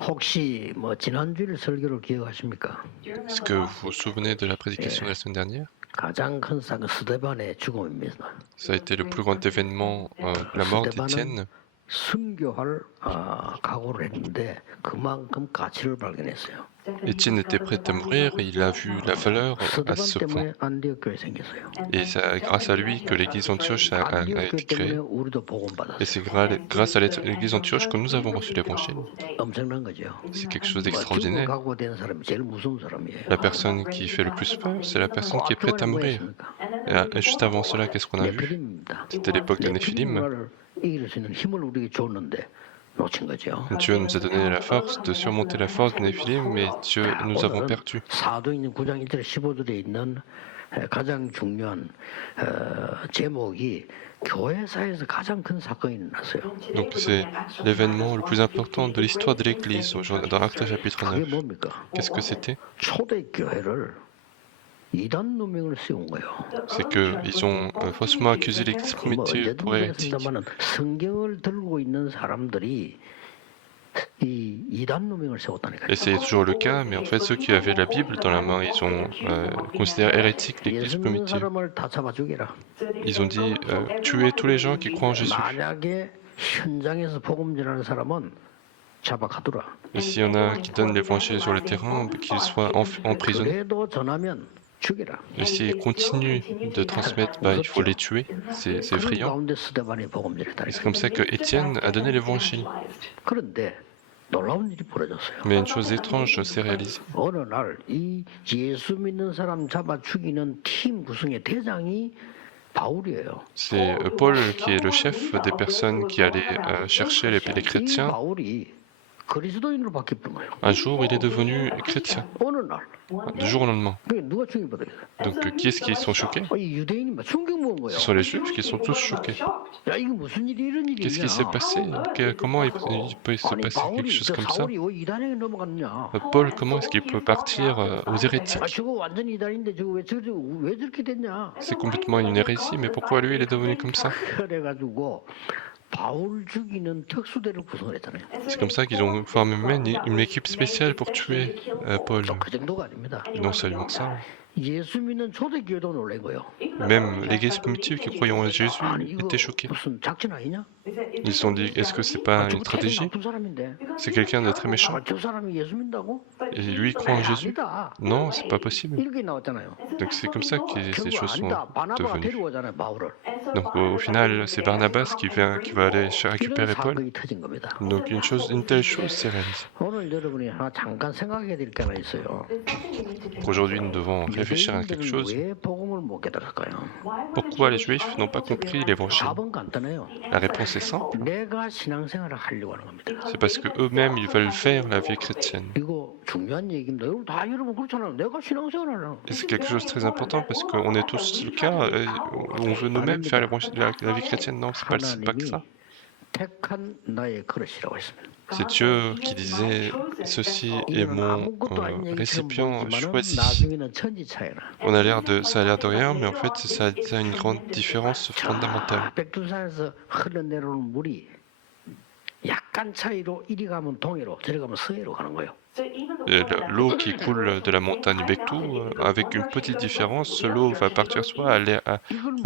혹시 뭐 지난주일 설교를 기억하십니까? Est-ce que vous vous souvenez de la prédication de la semaine dernière? 가장 큰 사건 스데반의 죽음입니다. Ça a été le plus grand événement, la mort 스데반은 d'Étienne. 순교할 각오를 했는데 그만큼 가치를 발견했어요. Étienne était prêt à mourir et il a vu la valeur à 스데반 ce point. 때문에 안디옥 교회 생겼어요. Et c'est grâce à lui que l'église Antioche a 안디옥 교회 été 때문에 créée. 우리도 복음 Et c'est 받았어요. grâce à l'église Antioche que nous avons reçu l'évangile. 엄청난 거죠. C'est quelque chose 뭐 죽음을 d'extraordinaire. 각오된 사람이 제일 무서운 사람이에요. La personne qui fait le plus peur, c'est la personne qui est prête à mourir. Et juste avant cela, qu'est-ce qu'on a vu? 네피림입니다. C'était l'époque de Néphilim. 네피림을 이길 수 있는 힘을 우리에게 줬는데 놓친 거죠. Dieu nous a donné la force de surmonter la force de Néphilim, mais nous avons 오늘은 perdu. 사도행전 9장 1절 15절에 있는 가장 중요한 제목이 교회사에서 가장 큰 사건이 일어났어요. Donc c'est l'événement le plus important de l'histoire de l'Église dans Actes chapitre 그게 9. 뭡니까? Qu'est-ce que c'était? 초대 교회를 이단 누명을 씌운 거예요. C'est qu'ils ont faussement accusé l'Église 뭐 primitive pour hérétique. 언제든 성경을 들고 있는 사람들이 이 이단 누명을 세웠다니까요. Et c'est toujours le cas, mais en fait ceux qui avaient la Bible dans la main, ils ont considéré hérétique l'Église 예수 믿는 primitive. 사람을 다 잡아 죽여라. Ils ont dit tuez tous les gens qui croient en Jésus. 만약에 현장에서 복음 전하는 사람은 잡아 가두라. Et s'il y en a qui donnent l'évangile sur le terrain, qu'ils soient emprisonnés. 그래도 전하면 죽여라. Et s'ils continuent de transmettre, il faut les tuer. C'est 그런 effrayant. 가운데 스데반이 복음 Et 전했다니까요. c'est comme ça que Étienne a donné l'évangile. 그런데 놀라운 일이 벌어졌어요. Mais une chose étrange s'est réalisée. 어느 날 이 예수 믿는 사람 잡아 죽이는 팀 구성의 대장이 바울이에요. C'est Paul qui est le chef des personnes qui allaient chercher les 이 chrétiens. 바울이 그리스도인으로 바뀌었던 거예요. Un jour, il est devenu chrétien, 어느 날 du jour au lendemain. 그게 누가 충격받아요? Donc, qui est-ce qui sont choqués? 이 유대인이 막 충격 먹은 거예요. Ce sont les Juifs qui sont tous choqués. 야 이거 무슨 일이 이런 일이 Qu'est-ce 있냐? qui s'est passé? Comment il peut se 아니 passer quelque 바울이 chose 저 comme ça? 사울이 왜 이단에게 넘어갔느냐? Paul, comment est-ce qu'il peut partir aux 아 hérétiques? 저거 완전 이단인데 저거 왜 저렇게 됐냐? C'est complètement une hérésie, mais pourquoi lui, il est devenu comme ça? 그래가지고 바울 죽이는 특수대를 구성을 했잖아요. C'est comme ça qu'ils ont formé même une équipe spéciale pour tuer Paul. 그 정도가 아닙니다. Et non seulement ça, 예수 믿는 초대교회도 놀란 거예요. même l'église primitive qui croyait en Jésus 아니 이거 était choquée. 무슨 작전 아니냐? Ils se sont dit, est-ce que c'est pas une 저거 태생 stratégie? 나쁜 사람인데. C'est quelqu'un de très méchant. 저 사람이 예수 믿는다고? Et lui, il croit en Jésus? 아니다. Non, c'est pas possible. 이렇게 나왔잖아요. Donc c'est comme ça que ces 결국 choses sont 아니다. 바나바가 devenues. 데려오잖아요, 바울을. Donc au final, c'est Barnabas qui va aller 이런 récupérer Paul. 사건이 터진 겁니다. Donc une telle chose s'est réalisée. 오늘 여러분이 하나 잠깐 생각해야 될 게 하나 있어요. Aujourd'hui, nous devons réfléchir à quelque 유대인들은 chose. 왜 복음을 못 깨달을까요? Pourquoi les Juifs n'ont pas compris l'évangile? 답은 간단해요. La réponse est simple. 내가 신앙생활을 하려고 하는 겁니다. C'est parce que eux-mêmes, ils veulent faire la vie chrétienne. 이거 중요한 얘기입니다. 여러분 그렇잖아요. 내가 신앙생활을 하려고. Et c'est quelque chose de très important parce qu'on est tous le cas. On veut nous-mêmes faire la vie chrétienne. Non, c'est pas que ça. 택한 나의 그릇이라고 했습니다. C'est Dieu qui disait ceci est 이건 mon 아무것도 아닌 얘기처럼 récipient 보이지만은 choisi. 나중에는 천지차이나. Ça a l'air de rien, mais en fait, ça a une grande différence fondamentale. 백두산에서 흘러내려오는 물이 약간 차이로 이리 가면 동해로, 저리 가면 서해로 가는 거예요. Et l'eau qui coule de la montagne Bektu, avec une petite différence, l'eau va partir soit à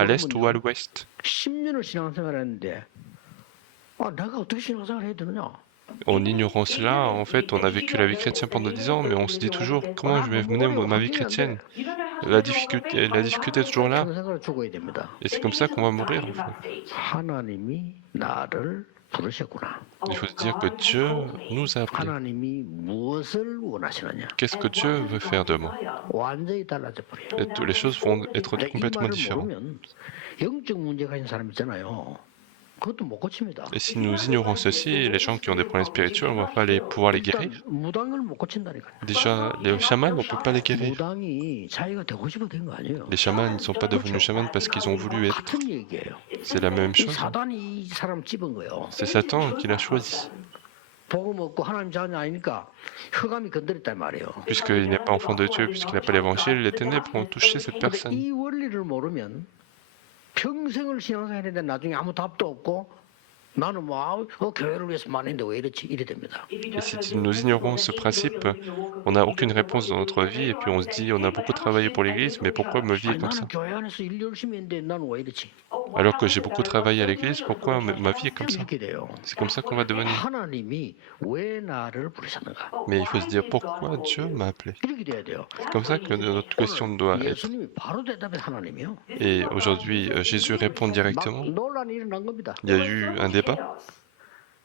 l'est ou à l'ouest. 10년을 신앙생활했는데 내가 어떻게 신앙생활을 해야 되느냐? En ignorant cela, en fait, on a vécu la vie chrétienne pendant 10 ans, mais on se dit toujours comment je vais mener ma vie chrétienne. La difficulté est toujours là, 신앙생활을 죽어야 됩니다. et c'est comme ça qu'on va mourir. En fait. 하나님이 나를 부르셨구나. Il faut se dire que Dieu nous a appelés. 하나님이 무엇을 원하시느냐? Qu'est-ce que Dieu veut faire de moi? 완전히 달라져 버려요. Et les choses vont être 이 complètement 말을 différentes. 모르면 영적 문제 가진 사람 있잖아요. 그것도 못 고칩니다. Et si nous ignorons ceci, les gens qui ont des problèmes spirituels, on ne va pas pouvoir les 일단 guérir. 무당을 못 고친다니까요. Déjà, les chamans, on ne peut pas les guérir. 무당이 자기가 되고 싶어 된 거 아니에요. Les chamans ne sont pas devenus chamans parce qu'ils ont voulu être. 같은 얘기예요. C'est la même 이 chose. 사단이 이 사람 집은 거예요. C'est Satan qui l'a choisi. 복음 없고 하나님 자녀 아니니까 흑암이 건드렸단 말이에요. Puisqu'il n'est pas enfant de Dieu, puisqu'il n'a pas l'évangile, les ténèbres ont touché cette 근데 personne. 이 원리를 모르면 평생을 신앙생활 했는데 나중에 아무 답도 없고 나는 교회를 위해서만 했는데 왜 이렇지? 이래 됩니다. Et si nous ignorons ce principe, on n'a aucune réponse dans notre vie et puis on se dit on a beaucoup travaillé pour l'Église, mais pourquoi ma vie est 아니 comme 나는 ça? 교회 안에서 일 열심히 했는데 나는 왜 이렇지? Alors que j'ai beaucoup travaillé à l'Église, pourquoi ma vie est comme ça? 이렇게 돼요. C'est comme ça qu'on va devenir. 하나님이 왜 나를 부르셨는가? Mais il faut se dire pourquoi Dieu m'a appelé. 이렇게 돼야 돼요. C'est comme ça que notre question doit être. 예수님이 바로 대답해 하나님이요. Et aujourd'hui, Jésus répond 막 directement. 논란이 일어난 겁니다. Il y a eu un débat.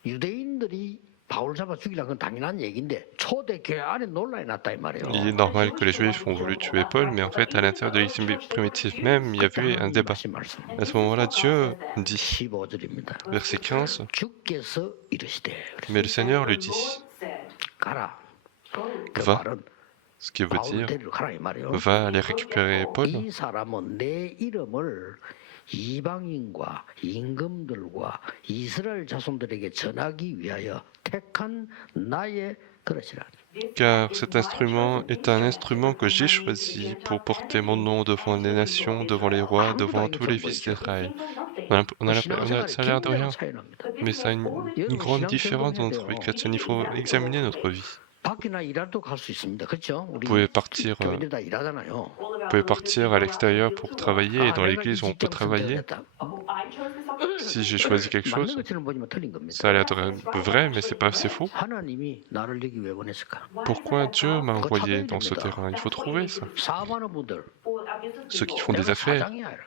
유대인들이 바울 잡아 죽이려는 건 당연한 얘기인데 초대 교회 안에 논란이 났다 이 말이에요. Il est normal que les Juifs ont voulu tuer Paul, mais en fait, à l'intérieur de l'Église primitive même, il y avait un débat. 말씀. À ce moment-là, Dieu dit, 15절입니다. verset 15, 주께서 이르시되 mais le Seigneur lui dit, 가라. 그 Va. 말은 ce qui veut 바울 dire, 데리러 가라 이 말이에요. va aller récupérer Paul. 이 사람은 내 이름을 이방인과 임금들과 이스라엘 자손들에게 전하기 위하여 택한 나의 그릇이라. Car cet instrument est un instrument que j'ai choisi pour porter mon nom devant les nations, devant les rois, devant tous les fils d'Israël. Ça a l'air de rien, mais ça a une grande différence dans notre vie chrétienne. Il faut examiner notre vie. 밖이나 일하러 갈 수 있습니다. 그렇죠? 우리 Vous 교인들 다 일하잖아요. pouvez partir à l'extérieur pour travailler et dans 내가 l'église 이 on peut 직장을 travailler. 선택했다. Si j'ai choisi quelque chose, 맞는 것처럼 보지만 틀린 겁니다. ça a l'air vrai, mais c'est faux. 하나님이 나를 여기 왜 보냈을까? Pourquoi Dieu m'a envoyé dans ce terrain? Il faut trouver ça. 사업하는 분들, Ceux qui font des 내가 affaires, 사장이야.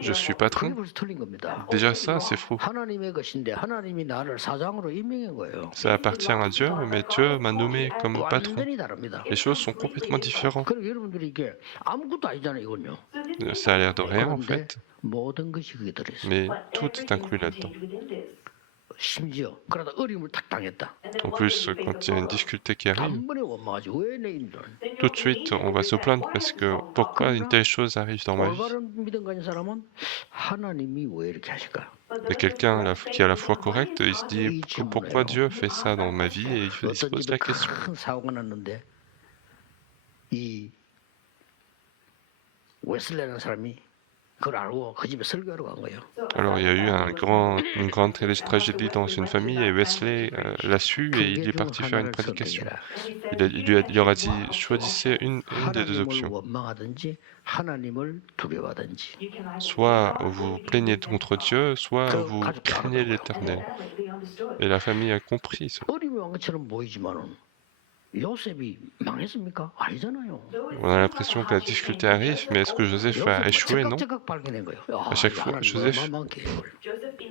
je suis 그게 patron. 벌써 틀린 겁니다. Déjà ça, c'est faux. 하나님의 것인데 하나님이 나를 사장으로 임명한 거예요. Ça appartient à Dieu, mais Dieu m'a nommé comme patron. 완전히 다릅니다. Les choses sont complètement différentes. 그럼 여러분들이 이게 아무것도 아니잖아요, 이건요. Ça a l'air de rien en 그런데 fait, 모든 것이 그게 들어있어요. mais tout est inclus là-dedans. 심지어 그러다 어려움을 탁 당했다. En plus, quand il y a une difficulté qui arrive, 단번에 원망하지 왜 내 일을? tout de suite on va se plaindre parce que pourquoi une telle chose arrive dans ma vie? 올바른 믿음 가진 사람은 하나님이 왜 이렇게 하실까? Il y a quelqu'un qui a la foi correcte, il se dit pourquoi Dieu fait ça dans ma vie et il se 어떤 pose 집에 la question. 큰 사고가 났는데 이 웨슬레라는 사람이 그걸 알고 그 집에 설교하러 간 거예요. Alors il y a eu une grande tragédie dans une famille et Wesley l'a su et il 그게 est 중 parti faire une 하나를 prédication. 선택해라. Il leur a dit choisissez une des deux 하나님을 options. 원망하든지 하나님을 두려워하든지. Soit vous plaignez contre Dieu, soit 그 vous 가족도 craignez 알아요. l'Éternel. Et la famille a compris ça. 어림이 왕처럼 보이지만은 요셉이 망했습니까? 아니잖아요. On a l'impression que la difficulté arrive, mais est-ce que Joseph a échoué? Non. 즉각 발견한 거예요. À chaque 이 fois, 하나님 Joseph- 어마어마한 계획을.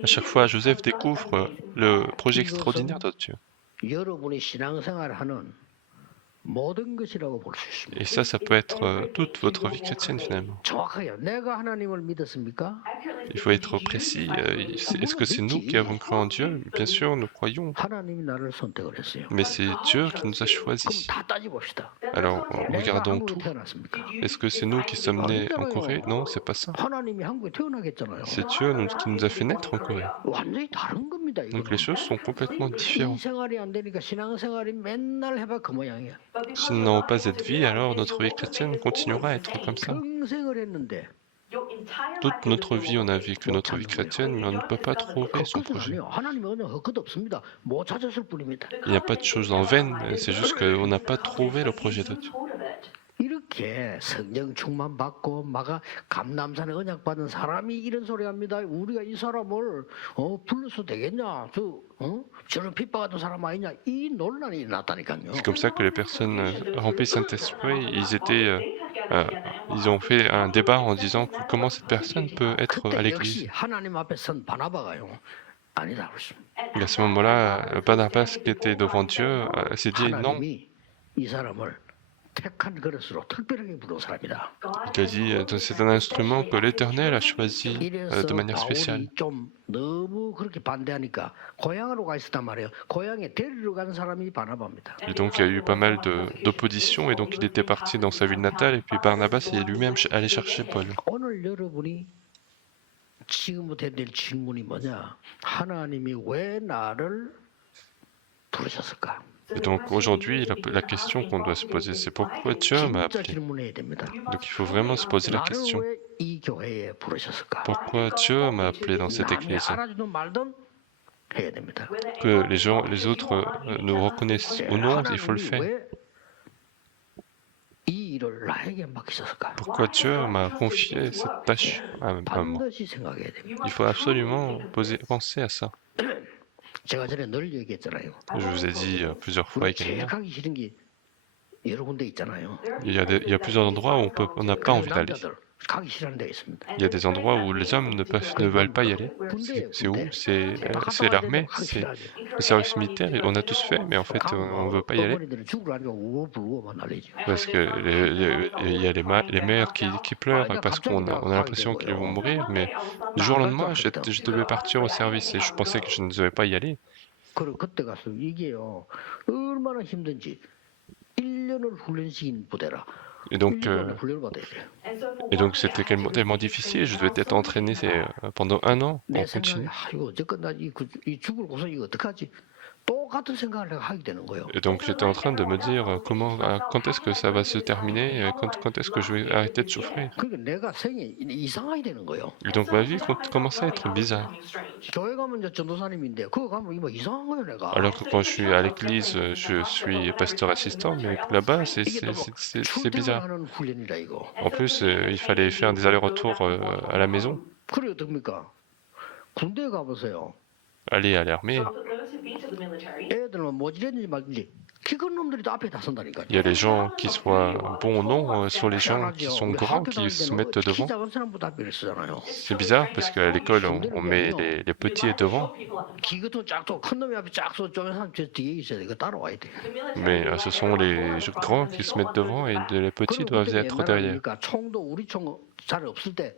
À chaque fois, Joseph découvre le projet extraordinaire de Dieu. 여러분이 신앙생활을 하는 모든 것이라고 볼 수 있습니다. Et ça peut être toute votre vie chrétienne finalement. 정확하게 내가 하나님을 믿었습니까? Il faut être précis. Est-ce que c'est nous qui avons cru en Dieu? Bien sûr, nous croyons. 하나님이 나를 선택을 했어요. Mais c'est Dieu qui nous a 그럼 choisis. 다 따져봅시다. Alors, 내가 regardons 한국에 tout. 태어났습니까? Est-ce que c'est nous qui sommes nés en Corée? Non, c'est pas ça. 하나님이 한국에 태어나겠잖아요. C'est Dieu qui nous a fait naître en Corée. 완전히 다른 겁니다. Donc les choses sont complètement 이 différentes. 생활이 안 되니까 신앙생활이 맨날 해봐 그 모양이야. Si nous n'avons pas cette vie, alors notre vie chrétienne continuera à être comme ça. 평생을 했는데 Toute notre vie, on a vécu notre vie chrétienne, mais on ne peut pas trouver son 헛것은 projet. 아니에요. 하나님의 은혜 헛것 없습니다. 못 찾았을 뿐입니다. Il n'y a pas de choses en vaine, c'est juste qu'on n'a pas trouvé le projet de Dieu. 이렇게 성령 충만 받고 막 감남산에 언약 받은 사람이 이런 소리 합니다. 우리가 이 사람을 불러서 되겠냐? 저런 핍박하던 사람 아니냐? 이 논란이 일어났다니까요. C'est comme ça que les personnes remplies Saint-Esprit, ils ont fait un débat en disant comment cette personne peut être à 그때 l'église. 역시 하나님 앞에 선 바나바가요. 아니다 그랬습니다. Et à ce moment-là, Barnabas qui était devant Dieu s'est dit non. 하나님이 이 사람을 택한 그릇으로 특별하게 부른 사람이다. Il a dit c'est un instrument que l'Éternel a choisi 이래서 de manière spéciale. 바울이 좀 너무 그렇게 반대하니까 고향으로 가 있었단 말이에요. 고향에 데리러 간 사람이 바나바입니다. Et donc il y a eu pas mal d'opposition et donc il était parti dans sa ville natale et puis Barnabas est lui-même allé chercher Paul. 오늘 여러분이 지금부터 해야 될 질문이 뭐냐? 하나님이 왜 나를 부르셨을까? Et donc aujourd'hui, la question qu'on doit se poser, c'est pourquoi Dieu m'a 진짜 appelé. 질문해야 됩니다. Donc il faut vraiment se poser la 나를 question. 왜 이 교회에 부르셨을까? Pourquoi Dieu m'a appelé dans cette 남이 église? 알아주든 말든 해야 됩니다. Que les autres nous reconnaissent ou non, il faut le 하나님이 faire. 왜 이 일을 나에게 맡기셨을까? Pourquoi Dieu m'a confié cette tâche à moi? 반드시 생각해야 됩니다. Il faut absolument penser à ça. 제가 전에 늘 얘기했잖아요. Je vous ai dit plusieurs fois 우리 제일 également, 가기 싫은 게 여러 군데 있잖아요. il y a plusieurs endroits où on n'a pas envie d'aller. 남자들 가기 싫어하는 데 있습니다. Il y a des endroits où les hommes ne veulent pas y aller. C'est où? C'est l'armée, c'est le service militaire. On a tous fait, mais en fait, on ne veut pas y aller. 어머니들은 죽으러 앉아 우고불고만 날리죠. Parce que il y a les mères qui pleurent parce on a l'impression qu'ils vont mourir, mais du jour au lendemain, je devais partir au service et je pensais que je ne devais pas y aller. 그리고 그때 가서 이게요 얼마나 힘든지 1년을 훈련시킨 부대라. Et donc, 1년을 훈련을 받아야 돼요. c'était tellement difficile. Je devais être entraîné pendant 1 an 내 en 생각에 continu. 이거 어쨌건 이 죽을 고서 이거 어떡하지? 똑같은 생각을 내가 하게 되는 거예요. Et donc, j'étais en train de me dire quand est-ce que ça va se terminer, quand est-ce que je vais arrêter de souffrir. 그러니까 내가 생이 이상하게 되는 거예요. Et donc, ma vie commençait à être bizarre. 교회 가면 이제 전도사님인데 그거 가면 뭐 이상한 거예요 내가. Alors que quand je suis à l'église, je suis pasteur assistant, mais là-bas, c'est bizarre. 출퇴근하는 훈련이라 이거. En plus, il fallait faire des allers-retours à la maison, 그래 어떻습니까? 군대 가보세요. aller à l'armée. 애들은 모질했는지 말든지 키큰 놈들이 또 앞에 다 선다니까요. Il y a les gens qui soient bons ou non, sont les gens qui sont grands qui se mettent 키 devant. 작은 사람보다 앞에 쓰잖아요. C'est bizarre parce qu'à l'école, on met les petits devant, 키 같은 작도 큰 놈이 앞에 작서 쪼맨 사람 저 뒤에 있어야 돼. 이거 따라와야 돼. mais ce sont les grands qui se mettent devant et les petits doivent être derrière. 그러니까 총도 우리 총 잘 없을 때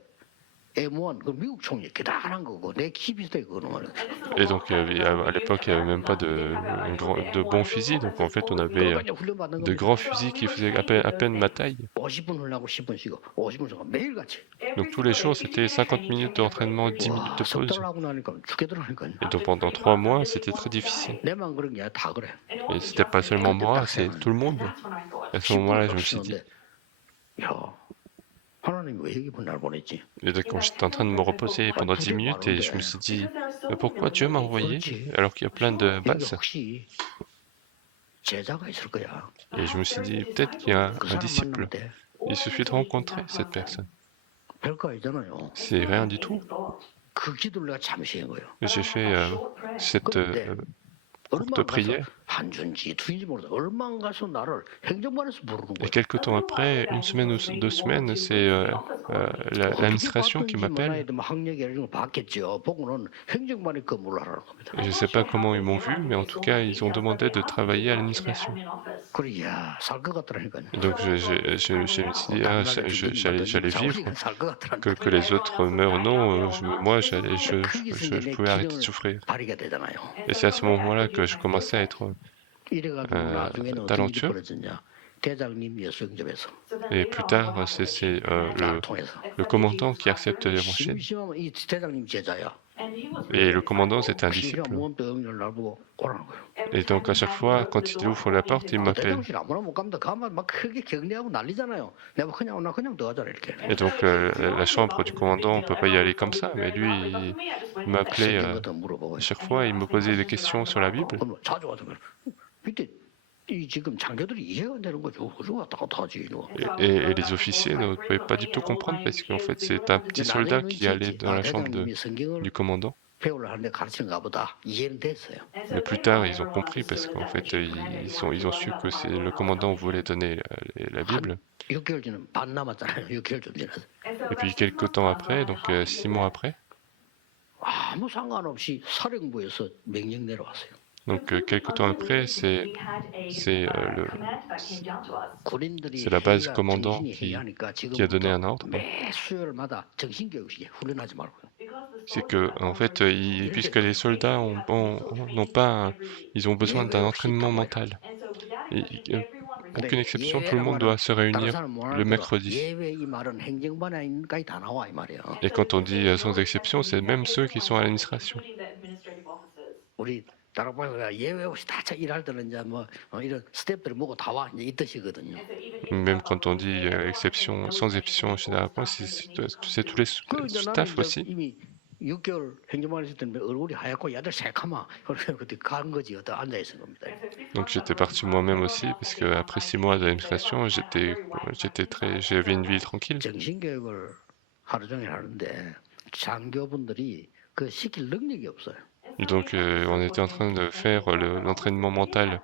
M1 그 미국 총이 기다란 거고 내 키 비슷해 그거는. Et donc, à l'époque, il n'y avait même pas de bons fusils, donc en fait, on avait de grands fusils qui faisaient à peine ma taille. 50분 흘라고 10분 쉬고 50분 쉬고 매일같이. Donc tous les jours, c'était 50 minutes d'entraînement, 10 minutes de 석 pause. 달 하고 나니까 죽겠더라니까요. Et donc pendant 3 mois, c'était très difficile. 내만 그런 게 아니라 다 그래. Et c'était pas seulement moi, c'est tout le monde. À ce moment-là, je me suis dit, 야, 하나님 왜 여기 날 보냈지? et donc, quand j'étais en train de me reposer pendant 10 minutes, et je me suis dit, mais pourquoi Dieu m'a envoyé alors qu'il y a plein de 여기 bases? 혹시 제자가 있을 거야. Et je me suis dit, peut-être qu'il y a 그 un 사람 disciple. 만나면 돼. Il suffit de rencontrer cette personne. 별거 아니잖아요. C'est rien du tout. 그 기도를 내가 잠시 한 거예요. J'ai fait cette courte prière. 한 주인지 두 주인지 모르겠어. 얼마 안 가서 나를 행정반에서 부르는 Et 거예요. quelques temps après, une semaine ou 2 semaines, c'est l'administration qui m'appelle. 학력이 이런 거 봤겠죠. 보고는 행정반에 근무를 하라는 겁니다. Je ne sais pas comment ils m'ont vu, mais en tout cas, ils ont demandé de travailler à l'administration. 그래, 야, 살 것 같더라니까요. Et donc, je me suis dit, ah, j'allais vivre, que les autres meurent, non, moi, je pouvais arrêter de souffrir. 발휘가 되잖아요. Et c'est à ce moment-là que je commençais à être 이래가지고 나중에는 어떻게 talentueux. 벌어졌냐? 대장님 여성점에서 Et plus tard, c'est 통해서 le commandant qui accepte l'évangile. 심심하면 이 대장님 제자야. Et le commandant, c'était un 심심한 disciple. 무언병을 날 보고 오라는 거예요. Et donc, à chaque fois, quand il ouvre la porte, il m'appelle. 대장실 아무나 못 갑니다. 가면 막 크게 격려하고 난리잖아요. 내가 그냥 나 그냥 넣어줘라 이렇게. Et donc, la chambre du commandant, on peut pas y aller comme ça, mais lui, il m'appelait 것도 물어보고. à chaque fois, il me posait des questions sur la Bible. 그럼 자주 와서 그래. 밑에 이 지금 장교들이 이해가 안 되는 거죠. 그저 왔다 갔다 하지. 너. Et les officiers ne pouvaient pas du tout comprendre parce qu'en fait, c'est un petit soldat qui allait dans la chambre 대장님이 성경을 du commandant. 배우려 하는데 가르치는가 보다. 이해는 됐어요. Mais plus tard, ils ont compris parce qu'en fait, ils ont su que le commandant voulait donner la Bible. 6개월 전에 반 남았잖아요. 6개월 좀 지나서. Et puis, quelques temps après, donc 6 mois après, 아무 상관없이 사령부에서 명령 내려왔어요. donc quelques temps après, c'est la base commandant qui a donné un ordre. 매 수요일마다 정신교육식에 훈련하지 말고요. C'est que, en fait, puisque les soldats ils ont besoin d'un entraînement mental. Aucune exception, tout le monde doit se réunir le mercredi. 예외 이 말은 행정반에까지 다 나와 이 말이야. Et quand on dit sans exception, c'est même ceux qui sont à l'administration. 우리 다락방에서 예외 없이 다 일할 때는 이제 뭐 이런 스텝들이 뭐고 다 와 이제 이 뜻이거든요. Même quand on dit exception, sans exception chez Darapon, c'est tous les 그 이제 나는 staff 이제 aussi. 이미 6개월 행정관 있을 때는 얼굴이 하얗고 야들 새카마. 그래서 그때 간 거지. 어디 앉아 있은 겁니다. Donc j'étais parti moi-même aussi, parce que après 6 mois d'administration, j'avais une vie tranquille. 정신교육을 하루 종일 하는데 장교분들이 그 시킬 능력이 없어요. Et donc on était en train de faire l'entraînement mental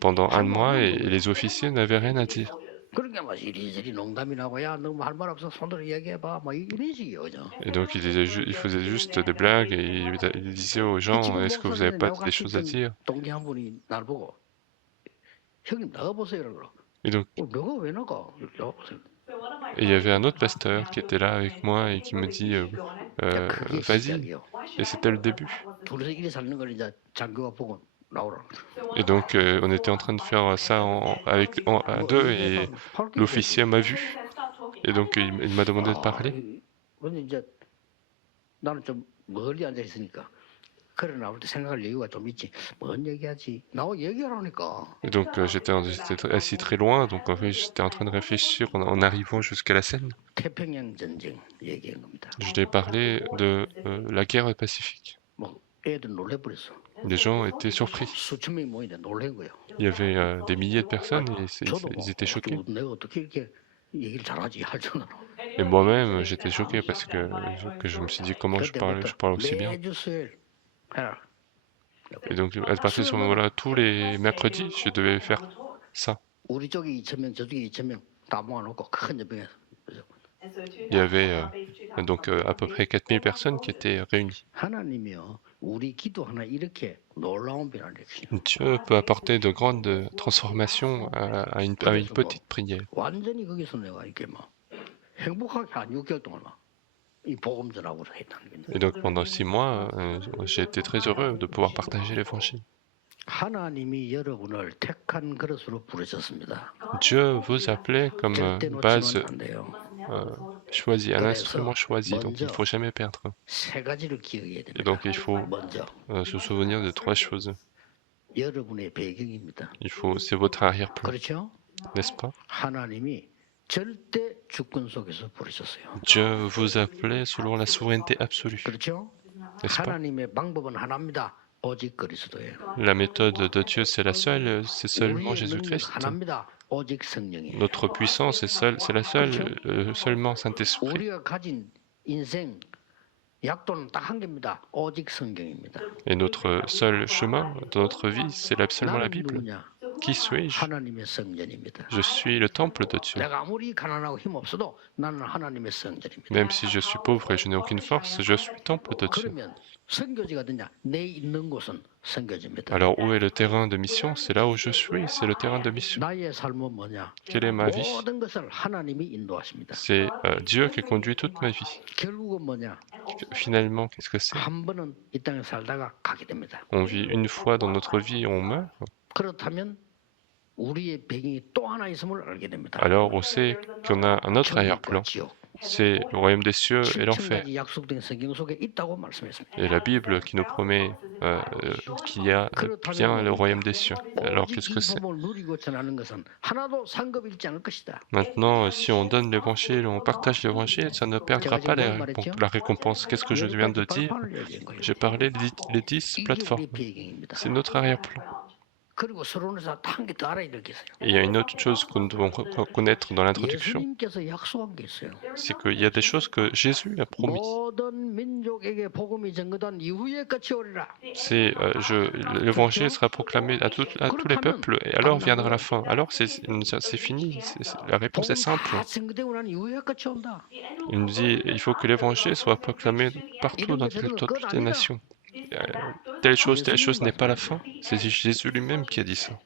pendant 1 mois et les officiers n'avaient rien à dire. 그러니까 막 이리저리 농담이 나고 야 너 뭐 할 말 없어 손들어 얘기해봐 뭐 이런 식이에요, 그죠? Et donc ils faisaient juste des blagues et ils disaient aux gens, 지금 est-ce que vous n'avez 목사님이 pas 내가 des 같이 choses à 있던 dire? 동기 한 분이 날 보고 형님 나가보세요 이러더라고. Et donc 내가 왜 나가? 나가보세요. il y avait un autre pasteur qui était là avec moi et qui me dit, 자, 그게 vas-y. 시작이요. Et c'était le début. 둘이서 이리 사는 걸 이제 장교가 보고 나오라고. Et donc on était en train de faire ça à deux et l'officier m'a vu. Et donc il m'a demandé de parler. 근데 이제 나는 좀 멀리 앉아 있으니까 그래 나올 때 생각할 여유가 좀 있지. 뭔 얘기하지? 나와 얘기하라니까. Et donc j'étais assis très loin, donc en fait j'étais en train de réfléchir en arrivant jusqu'à la scène. 태평양 전쟁 얘기한 겁니다. Je l'ai parlé de la guerre du Pacifique. 뭐 애들 놀래버렸어. Les gens étaient surpris. 수천 명이 모이는데 놀란 거예요. Il y avait des milliers de personnes et 저도 ils étaient choqués. 내가 어떻게 이렇게 얘기를 잘하지 할 정도로. Et moi-même j'étais choqué parce que je me suis dit comment je parle aussi bien. 매주 수요일 해라. Et donc à partir de ce moment-là, tous les mercredis, je devais faire ça. 우리 쪽에 2,000명, 저쪽에 2,000명 다 모아놓고 큰 연병에서. Il y avait donc à peu près 4000 personnes qui étaient réunies. 하나님이요, 우리 기도 하나 이렇게 놀라운 변화를 일으키시는. Dieu peut apporter de grandes transformations à une petite prière. 완전히 거기서 내가 이렇게 막 행복하게 한 6개월 동안 이 복음 전하고 했다는 게. Et donc pendant 6 mois, j'ai été très heureux de pouvoir partager l'évangile. 하나님이 여러분을 택한 그릇으로 부르셨습니다. Dieu vous appelait comme 절대 base 놓치면 안 돼요. choisie, un instrument choisi, donc il ne faut jamais perdre. 세 가지를 기억해야 Et 됩니다. donc il faut 먼저 se souvenir de 3 choses. 여러분의 배경입니다. C'est votre arrière-plan, 그렇죠? n'est-ce pas? 하나님이 절대 주권 속에서 부르셨어요. Dieu vous appelait selon la souveraineté absolue, 그렇죠? n'est-ce pas? 하나님의 방법은 하나입니다. 오직 그리스도예요. La méthode de Dieu, c'est seulement 우리의 능력 Jésus-Christ. 하나입니다. 오직 성령이에요. Notre puissance, c'est la seule, seulement Saint-Esprit. 우리가 가진 인생 약도는 딱 한 개입니다. 오직 성경입니다. Et notre seul chemin dans notre vie, c'est seulement la 나는 Bible. 누구냐? Qui suis-je? 하나님의 성전입니다. Je suis le temple de Dieu. 내가 아무리 가난하고 힘 없어도 나는 하나님의 성전입니다. Même si je suis pauvre et je n'ai aucune force, je suis temple de Dieu. 그러면 선교지가 어디냐? 내 있는 곳은 선교지입니다. Alors où est le terrain de mission? C'est là où je suis, c'est le terrain de mission. 나의 삶은 뭐냐? Quelle est ma vie? 모든 것을 하나님이 인도하십니다. C'est Dieu qui conduit toute ma vie. 결국은 뭐냐? Finalement, qu'est-ce que c'est? 한 번은 이 땅에 살다가 가게 됩니다. On vit une fois dans notre vie et on meurt. 그렇다면 우리의 배경이 또 하나 있음을 알게 됩니다. Alors on sait qu'on a un autre 천국과 arrière-plan. 지옥. C'est le royaume des cieux et l'enfer. 7천가지 약속된 성경 속에 있다고 말씀했습니다. Et la Bible qui nous promet qu'il y a bien le royaume des cieux. Alors qu'est-ce que 오직 이 c'est? 복음을 누리고 전하는 것은 하나도 상급 잃지 않을 것이다. Maintenant, si on donne l'évangile, on partage l'évangile, ça ne perdra pas la récompense. Qu'est-ce que je viens de dire? J'ai parlé les 10 이게 plateformes. 우리 배경입니다. C'est notre arrière-plan. 그리고 서론에서 한 개 더 알아야 될 게 있어요. Et il y a une autre chose que nous devons connaître dans l'introduction, 예수님께서 약속한 게 있어요. c'est qu'il y a des choses que Jésus a promis. 모든 민족에게 복음이 전거된 이후에 끝이 오리라. C'est l'évangile sera proclamé à tous les peuples et alors viendra la fin. Alors c'est fini. La réponse est simple. 다 전거되고 난 이후에 끝이 온다. Il nous dit il faut que l'évangile soit proclamé partout dans toutes les nations. Telle chose n'est pas la fin. C'est Jésus lui-même qui a dit ça.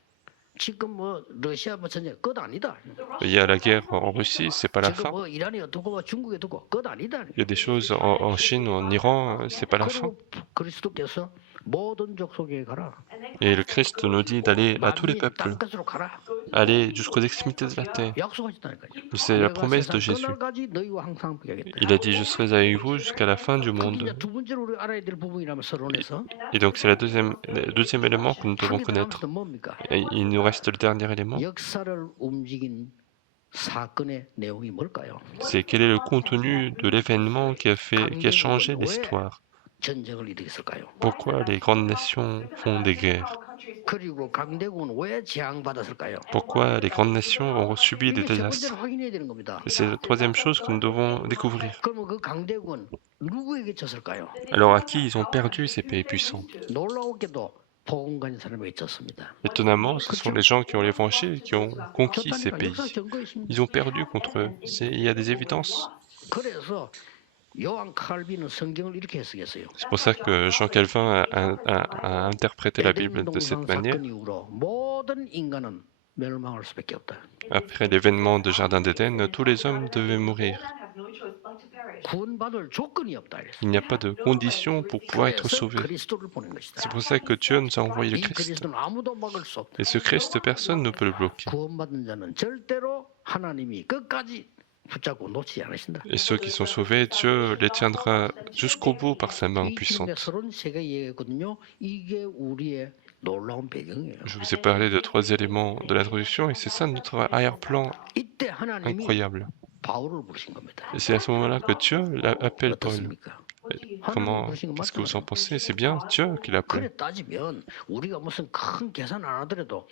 지금 뭐 러시아 뭐 전쟁 끝 아니다. Il y a la guerre en Russie, c'est pas la 지금 fin. 뭐 이란이 어떻고 뭐 중국이 어떻고 끝 아니다. Il y a des choses en Chine ou en Iran, c'est pas la fin. 그리고 그리스도께서 모든 족속에 가라. Et le Christ nous dit d'aller à tous les 만민이 peuples, 땅끝으로 가라. aller jusqu'aux extrémités de la terre. 약속하셨다니까요. C'est la promesse de Jésus. 끝날까지 너희와 항상 함께하겠다. Il a dit je serai avec vous jusqu'à la fin du 그게 monde. 이제 두 번째로 우리 알아야 될 부분이라면 서론에서 Et donc c'est le deuxième élément que nous devons 하게 connaître. 남았던 뭡니까? Et il nous reste le dernier élément. 역사를 움직인 사건의 내용이 뭘까요? C'est quel est le contenu de l'événement qui a changé 강대국은 왜 l'histoire? 전쟁을 일으켰을까요? Pourquoi les grandes nations font des guerres? 그리고 강대국은 왜 재앙받았을까요? Pourquoi les grandes nations ont subi des 이게 세 번째로 désastres? 확인해야 되는 겁니다. Et c'est la troisième chose que nous devons découvrir. 그러면 그 강대국은 누구에게 졌을까요? Alors à qui ils ont perdu ces pays puissants? 놀라웠게도 복음 가진 사람에게 졌습니다. Étonnamment, ce sont les gens qui ont l'évangile qui ont conquis ces 졌다니까 pays. 역사 증거 있습니다. Ils ont perdu contre eux. Il y a des évidences. 그래서 요한 칼빈은 성경을 이렇게 해석했어요. C'est pour ça que Jean Calvin a interprété la Bible 에덴 de cette 동산 manière. 사건 이후로 모든 인간은 멸망할 수밖에 없다. Après l'événement de Jardin d'Éden, tous les hommes devaient mourir. 구원받을 조건이 없다. 이랬어요. Il n'y a pas de condition pour pouvoir être 그래서 sauvé. 그리스도를 보낸 것이다. C'est pour ça que Dieu nous a envoyé le 이 Christ. 그리스도는 아무도 막을 수 없다. Et ce Christ, personne ne peut le bloquer. 구원받은 자는 절대로 하나님이 끝까지 붙잡고 놓지 않으신다. Et ceux qui sont sauvés, Dieu les tiendra jusqu'au bout par sa main 이 puissante. 서론 세개 얘기했거든요. 이게 우리의 놀라운 배경이에요. Je vous ai parlé de 3 éléments de l'introduction et c'est ça notre arrière-plan 이때 하나님이 incroyable. 바울을 부르신 겁니다. Et c'est à ce moment-là que Dieu appelle Paul. 어떻습니까? Qu'est-ce que vous en pensez? C'est bien Dieu qui l'appelle. 그래 따지면 우리가 무슨 큰 계산 안 하더라도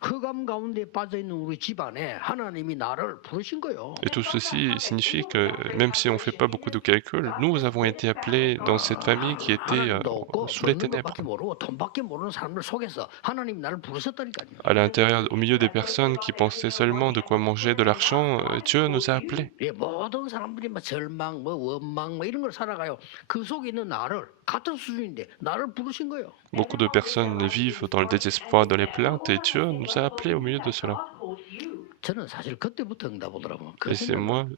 흑암 가운데 빠져 있는 우리 집안에 하나님이 나를 부르신 거요. Et tout ceci signifie que même si on ne fait pas beaucoup de calculs, nous avons été appelés dans cette famille qui était 하나님도 없고 sous les 먹는 ténèbres. 것밖에 모르고 돈밖에 모르는 사람을 속에서 하나님이 나를 부르셨다니까요. À l'intérieur, au milieu des personnes qui pensaient seulement de quoi manger, de l'argent, Dieu nous a appelés. 예, 모든 사람들이 뭐 절망, 뭐 원망, 뭐 이런 걸 살아가요. 그 속에 있는 나를 같은 수준인데 나를 부르신 거예요. Beaucoup de personnes vivent dans le désespoir, dans les plaintes, et Dieu nous a appelés au milieu de cela. 저는 사실 그때부터 응답 오더라고요. 그 Et c'est 생각은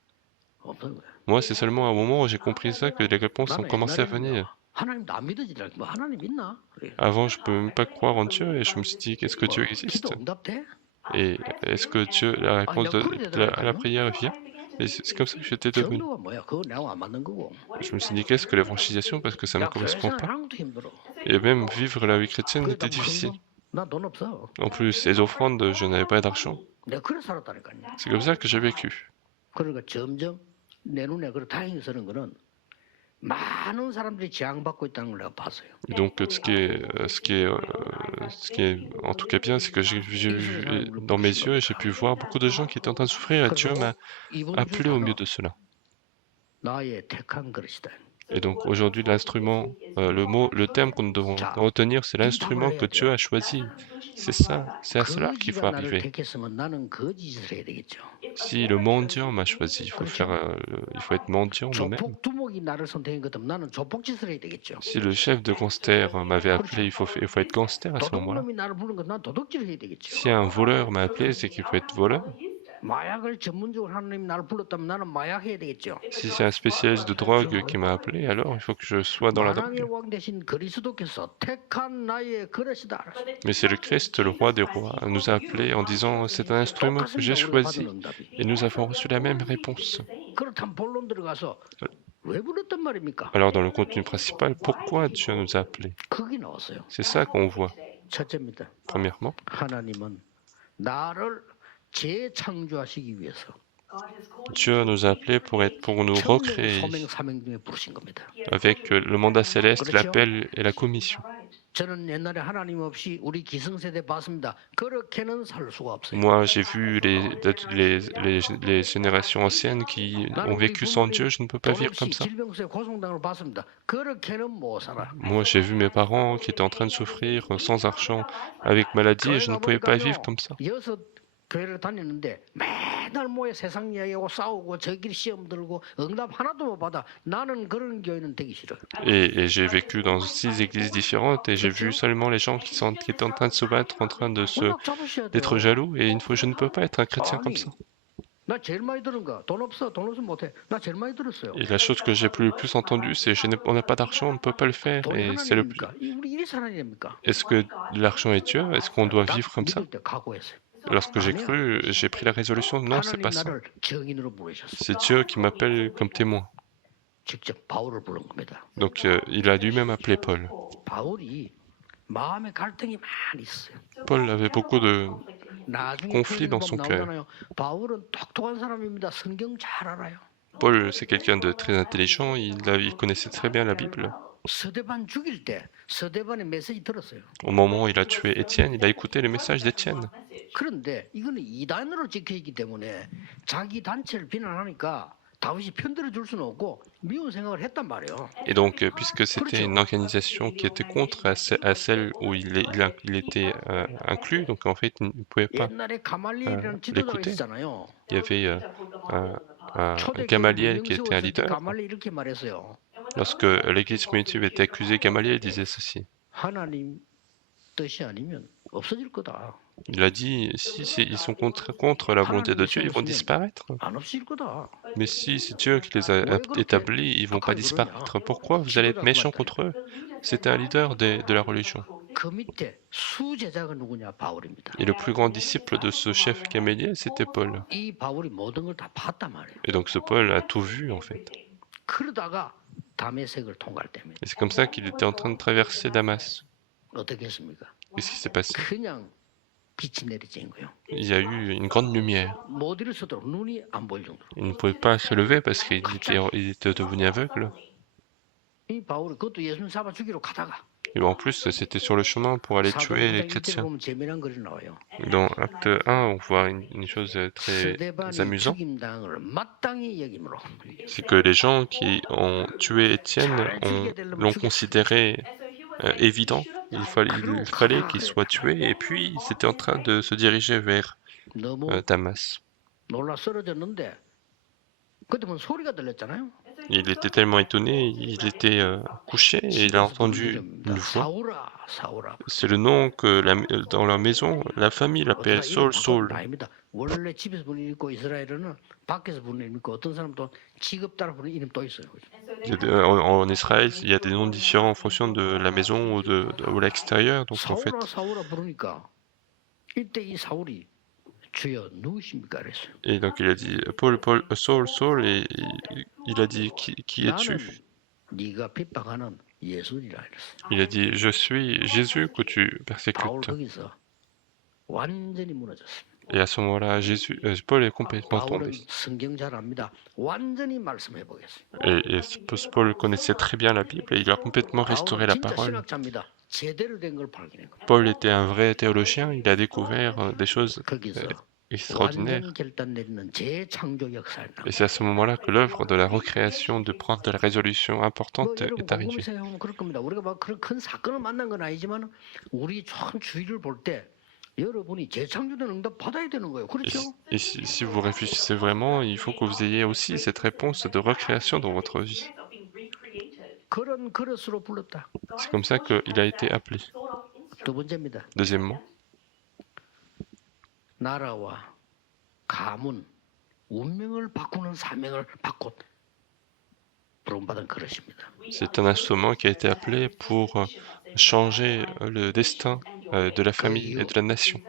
없는 거예요. moi, c'est seulement à un moment où j'ai compris ça que les réponses ont 나는 commencé à 옛날에는요, venir. 하나님도 안 믿어지더라. 뭐 하나님 있나? 그래. Avant, je ne pouvais même pas croire en Dieu, et je me suis dit, qu'est-ce que Dieu 뭐, existe? 기도 응답돼? Et est-ce que Dieu, la réponse à la prière vient? Et c'est comme ça que j'étais devenu. 전도가 뭐야? 그거 내가 안 맞는 거고. Je me suis dit, qu'est-ce que l'évangélisation? Parce que ça ne me 야, correspond 교회생활 pas. 하는 것도 힘들어. Et même vivre la vie chrétienne 그래, était difficile. 나돈 없어. En plus, les offrandes, je n'avais pas d'argent. 내가 그래 살았다니까요. C'est comme ça que j'ai vécu. 그러니까 점점 내 눈에 그 다행히 서는 거는 많은 사람들이 재앙받고 있다는 걸 내가 봤어요. Et donc, ce qui est en tout cas bien, c'est que j'ai vu dans mes yeux, j'ai pu voir beaucoup de gens qui étaient en train de souffrir, et Dieu m'a 이번 appelé au milieu 주사는 de cela. 나의 택한 그릇이다. Et donc aujourd'hui, l'instrument, le terme que nous devons retenir, c'est l'instrument que Dieu a choisi. C'est ça, c'est à cela qu'il faut 거지가 나를 arriver. 택했으면 나는 거짓을 해야 되겠죠. Si le mendiant m'a choisi, il faut être mendiant nous-mêmes. 조폭 두목이 나를 선택한 것처럼 나는 조폭짓을 해야 되겠죠. Si le chef de gangster m'avait appelé, il faut être gangster à ce moment-là. 도둑놈이 나를 부른 건 난 도둑질을 해야 되겠죠. Si un voleur m'a appelé, c'est qu'il faut être voleur. 마약을 전문적으로 하나님이 나를 불렀다면 나는 마약 해야 되겠죠. Si c'est un spécialiste de drogue qui m'a appelé, alors il faut que je sois dans la 만왕의 drogue. 왕 대신 그리스도께서 택한 나의 그릇이다. Mais c'est le Christ, le roi des rois, nous a appelés en disant c'est un instrument que j'ai choisi. Et nous avons reçu la même réponse. 그렇다면 본론 들어가서 왜 불렀단 말입니까? Alors dans le contenu principal, pourquoi Dieu nous a appelés? 거기 나왔어요. C'est ça qu'on voit. 첫째입니다. Premièrement, 하나님은 나를 재창조하시기 위해서 Dieu nous a appelés pour nous recréer 소명 사명 중에 부르신 겁니다. avec le mandat céleste, l'appel et la commission. 저는 옛날에 하나님 없이 우리 기성세대 봤습니다. 그렇게는 살 수가 없어요. Moi, j'ai vu les générations anciennes qui ont vécu sans Dieu, je ne peux pas 돈 vivre 없이 comme ça. 질병수에 고통당을 봤습니다. 그렇게는 못 살아. Moi, j'ai vu mes parents qui étaient en train de souffrir sans argent, avec maladie, et je ne pouvais pas vivre comme ça. 여섯 교회를 다녔는데 맨날 모여 세상 이야기하고 싸우고 저끼리 시험 들고 응답 하나도 못 받아. 나는 그런 교회는 되기 싫어요. Et j'ai vécu dans 6 églises différentes, et j'ai vu seulement les gens qui étaient en train de se battre, en train 응답 잡으셔야 d'être 돼요. jaloux, et je ne peux pas être un chrétien comme ça. 나 제일 많이 들은 거 돈 없어 돈 없으면 못해. 나 제일 많이 들었어요. Et la chose que j'ai le plus entendue, c'est on n'a pas d'argent, on ne peut pas le faire. 돈이 Et c'est 하나님입니까? 우리 이리 살아야됩니까? Est-ce que l'argent est Dieu? Est-ce qu'on doit vivre comme ça? 믿을 때 각오했어요. Lorsque j'ai cru, j'ai pris la résolution, non, c'est 하나님 pas ça. 나를 증인으로 부르셨어. C'est Dieu qui m'appelle comme témoin. 직접 바울을 부른 겁니다. Donc il a lui-même appelé Paul. 바울이 마음의 갈등이 많이 있어요. Paul avait beaucoup de 나중에 conflit 표현을 dans 보면 son cœur. 나오잖아요. 바울은 똑똑한 사람입니다. 성경 잘 알아요. Paul, c'est quelqu'un de très intelligent, il connaissait très bien la Bible. 스데반 죽일 때 스데반의 메시지 들었어요. Au moment où il a tué Étienne, il a écouté le message d'Étienne. 그런데 이거는 이단으로 찍혀 있기 때문에 자기 단체를 비난하니까 다윗이 편들어 줄 수는 없고 미운 생각을 했단 말이에요. Et donc, puisque c'était une organisation qui était contre à celle où il était inclus, donc en fait, il ne pouvait pas 옛날에 가말리엘이라는 지도자가 l'écouter. 있었잖아요. Il y avait un 초대교회 Gamaliel qui était un 문명 세웠을 때 leader. 가말리 이렇게 말했어요. Lorsque l'église primitive était accusée, Gamaliel disait ceci. 하나님 뜻이 아니면 없어질 거다. Il a dit, si ils sont contre la volonté de Dieu, ils vont disparaître. 안 없어질 거다. Mais si c'est Dieu qui les a établis, ils vont pas disparaître. Pourquoi vous allez être méchants contre eux? C'était un leader de la religion. 그 밑에 수제자가 누구냐? 바울입니다. Et le plus grand disciple de ce chef Gamaliel, c'était Paul. 이 바울이 모든 걸 다 봤단 말이에요. Et donc ce Paul a tout vu en fait. 그러다가 다메섹을 통과할 때입니다. Et c'est comme ça qu'il était en train de traverser Damas. 어떻게 했습니까? Qu'est-ce qui s'est passé? 그냥 빛이 내리쬐는 거예요. Il y a eu une grande lumière. 못 일어서도록 눈이 안 보일 정도로. Il ne pouvait pas se lever parce qu'il était devenu aveugle. 이 바울이 그것도 예수님 잡아 죽이러 가다가 Et en plus, c'était sur le chemin pour aller tuer les 사도행전 1절에 chrétiens. 보면 재미난 글이 나와요. Dans Acte 1, on voit une chose très 스데반이 amusante, 죽임당을 마땅히 여김으로 c'est que les gens qui ont tué Étienne l'ont considéré évident. Il fallait qu'il soit tué et puis il était en train de se diriger vers 너무 Damas. 놀라 쓰러졌는데 그때 보면 소리가 들렸잖아요. Il était tellement étonné, il était couché et il a entendu une voix. 사울아, 사울아. C'est le nom que dans leur maison, la famille l'appelle Saul, Saul. 아닙니다. 원래 집에서 부르는 이름 있고 이스라엘은 밖에서 부르는 이름 있고 어떤 사람은 또 직업 따라 부르는 이름 또 있어요. En Israël, il y a des noms différents en fonction de la maison ou ou l'extérieur. Donc en fait, 사울아, 사울아 부르니까 이때 이 사울이 주여 누구십니까 그랬어요. et donc il a dit Paul, Paul, Saul, Saul, et il a dit qui 나는 es-tu? 네가 핍박하는 예수니라 그랬어요. Il a dit je suis Jésus que tu 바울 persécutes. 거기서 완전히 무너졌습니다. Et à ce moment-là, Paul est complètement 바울은 tombé. 성경 잘 압니다. 완전히 말씀해 보겠습니다. Et Paul connaissait très bien la Bible et il a complètement restauré 바울은 la 진짜 parole. 신학자입니다. 제대로 된 걸 발견한 겁니다. Paul était un vrai théologien, il a découvert des choses 거기서 extraordinaires. 완전 결단 내리는 재창조 역사를 Et c'est à ce moment-là que l'œuvre de la recréation, de prendre de la résolution importante 여러분 est arrivée. 곰곰이 생각하면 그럴 겁니다. 우리가 막 그런 큰 사건을 만난 건 아니지만 우리 전 주위를 볼 때 여러분이 재창조된 응답 받아야 되는 거예요. 그렇죠? Et si vous réfléchissez vraiment, il faut que vous ayez aussi cette réponse de recréation dans votre vie. 그런 그릇으로 불렀다. C'est comme ça qu'il a été appelé. 두 번째입니다. Deuxièmement, 나라와 가문, 운명을 바꾸는 사명을 받고 부름받은 그릇입니다. c'est un instrument qui a été appelé pour changer le destin de la famille et de la nation.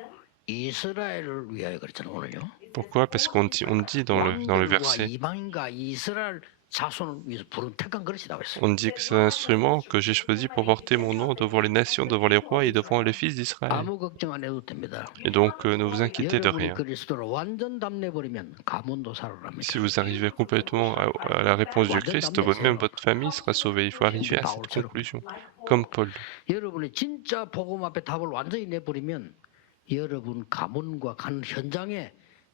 이스라엘을 위하여 그랬잖아요, 오늘요. Pourquoi? Parce qu'on dit dans le 왕들과 verset, 이방인과 이스라엘 자손을 위해서 부른 택한 그릇이라고 했어요. on dit que c'est un instrument que j'ai choisi pour porter mon nom devant les nations, devant les rois et devant les fils d'Israël. 아무 걱정 안 해도 됩니다. Et donc, ne vous inquiétez de 여러분이 rien. 그리스도로 완전 담내버리면 가문도 살아납니다. Si vous arrivez complètement à la réponse du Christ, même votre famille sera sauvée. Il faut arriver à cette conclusion. Comme Paul. 여러분이 진짜 복음 앞에 답을 완전히 내버리면 여러분 가문과 간 현장에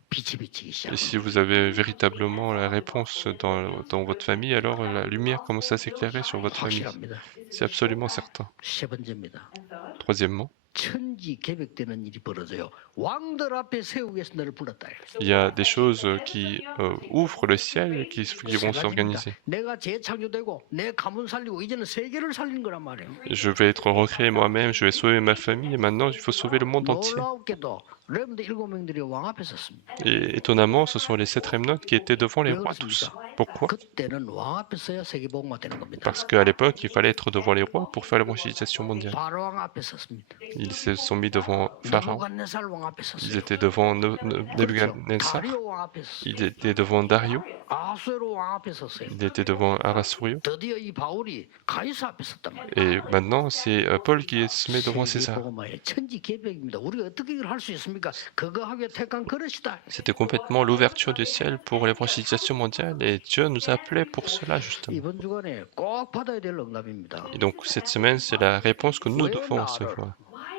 빛이 비치기 Et 시작합니다. si vous avez véritablement la réponse dans votre famille, alors la lumière commence à s'éclairer sur votre famille. 확실합니다. C'est absolument certain. 세 번째입니다. Troisièmement, 천지 개벽되는 일이 벌어져요. 왕들 앞에 세우기 위해서 너를 불렀다. il y a des choses qui ouvrent le ciel et qui vont s'organiser. 내가 재창조되고 내 가문 살리고 이제는 세계를 살리는 거란 말이에요. Je vais être recréé moi-même, je vais sauver ma famille, et maintenant il faut sauver le monde entier. 놀라웠게도 렘드 7명들이 왕 앞에 섰습니다. Et étonnamment, ce sont les 7 remnotes qui étaient devant les 왜 rois tous. 그렇습니까? Pourquoi? 그때는 왕 앞에 서야 세계 복음화 되는 겁니다. Parce qu'à l'époque, il fallait être devant les rois pour faire l'évangélisation mondiale. 바로 왕 앞에 섰습니다. Ils se sont mis devant Pharaon, 느부갓네살 왕 앞에 ils 섰어요. étaient devant 그렇죠. Nebuchadnezzar, 다리오 왕 앞에 섰어요. ils étaient devant Dario, 아수에로 왕 앞에 섰어요. ils étaient devant Arasurio. 드디어 이 바울이 가이사 앞에 섰단 말이에요. Et maintenant, c'est Paul qui se met devant 세계 César. 복음화의 천지 개벽입니다. 우리가 어떻게 이걸 할 수 있습니까? 아닙니까? 그거 하기에 택한 그릇이다. C'était complètement l'ouverture du ciel pour l'évangélisation mondiale et Dieu nous a appelés pour cela justement. 이번 주간에 꼭 받아야 될 응답입니다. Et donc cette semaine, c'est la réponse que nous 왜 devons 나를? recevoir.